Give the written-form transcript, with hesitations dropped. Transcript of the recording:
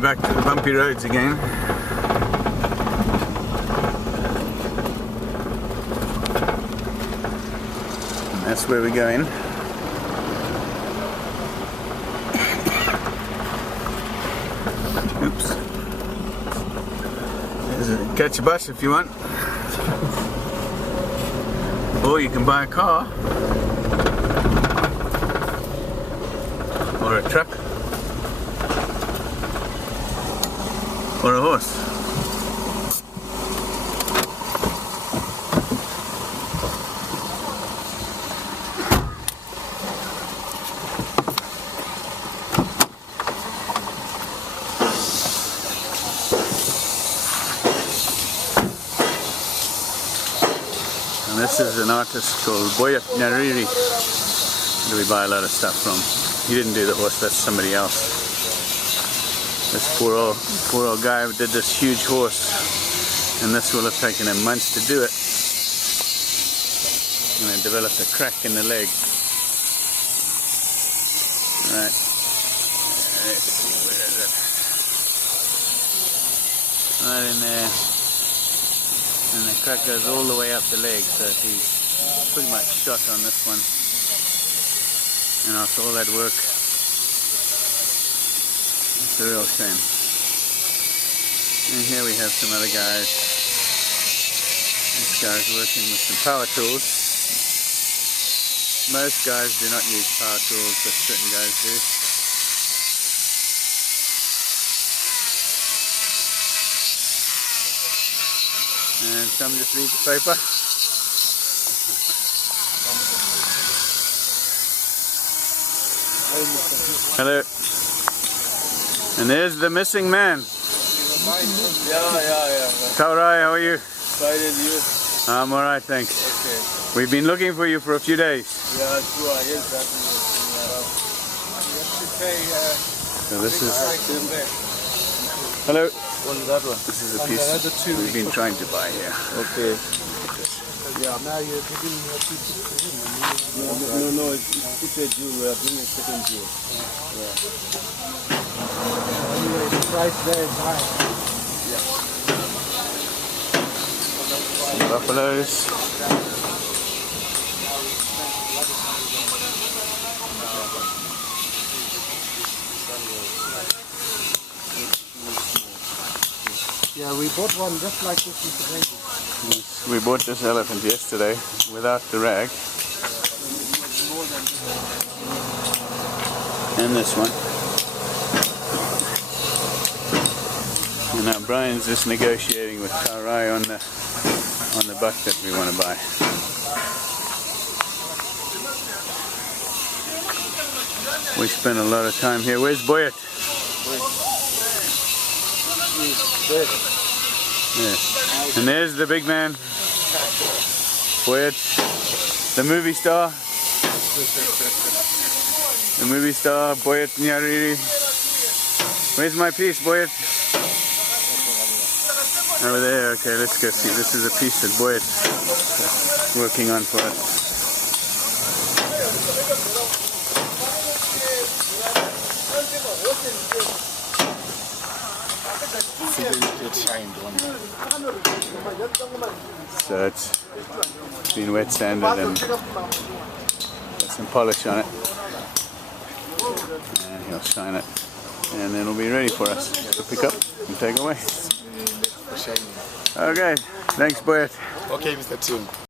We're back to the bumpy roads again. And that's where we're going. Oops. Catch a bus if you want. Or you can buy a car. Or a truck. Or a horse. And this is an artist called Boet Nyariri that we buy a lot of stuff from. He didn't do the horse, that's somebody else. This poor old guy did this huge horse, and this will have taken him months to do it. And it developed a crack in the leg. Right. Let's see, where is it? Right in there. And the crack goes all the way up the leg, so he's pretty much shot on this one. And after all that work, it's a real shame. And here we have some other guys. This guy's working with some power tools. Most guys do not use power tools, but certain guys do. And some just read the paper. Hello. And there's the missing man. Yeah. Taurai, how are you? Fine, and you? I'm alright, thanks. Okay. We've been looking for you for a few days. Yeah, sure. Yes, So this is... Hello. What is that one? This is a piece we've been trying to buy here. Okay. Yeah, now you're giving your people to him. No, it's a Jew. We are doing a second Jew. Yeah. Anyway, the price there is high. Some buffaloes. Yeah, we bought one just like this in today. Yes, we bought this elephant yesterday without the rag. And this one. And now Brian's just negotiating with Taurai on the buck that we want to buy. We spent a lot of time here. Where's Boet? Yeah. And there's the big man, Boet, the movie star. The movie star, Boet Nyariri. Where's my piece, Boet? Over there, okay, let's go see. This is a piece that Boet's working on for us. So it's been wet sanded and got some polish on it. And he'll shine it. And then it'll be ready for us to pick up and take away. Okay, thanks Boet. Okay, Mr. Tim.